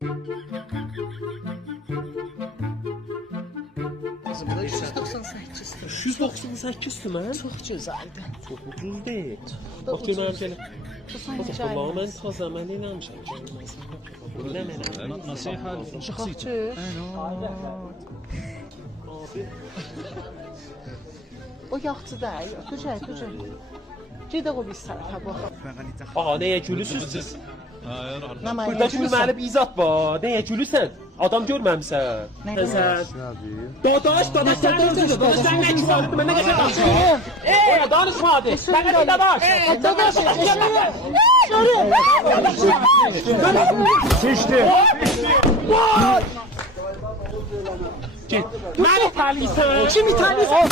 Kızım da 198'dir. 198 mi? Çox gözəldir. Çox ucuz deyil. Da Bax görməm ucuz. gəlin. Vallahi mən təzə mən inanmışam. Nə mənə? نصيحة شخصيتي. O yaxçı deyil. Düzəl. Gedə o bir tərəfə baxaq. Ağa nəyə gülüsüz siz? Nə mənə Burada gülməli bir izat var. Nəyə gülüsən? Adam görməmsən. Sən. Dadaş sən danışma. Sən nə kitabı mən nə qədər danışıram? Danışma hadi. Mən nə dadaş? Dadaş. Seçdi. Git. Mən italiysən. Kim italiysən?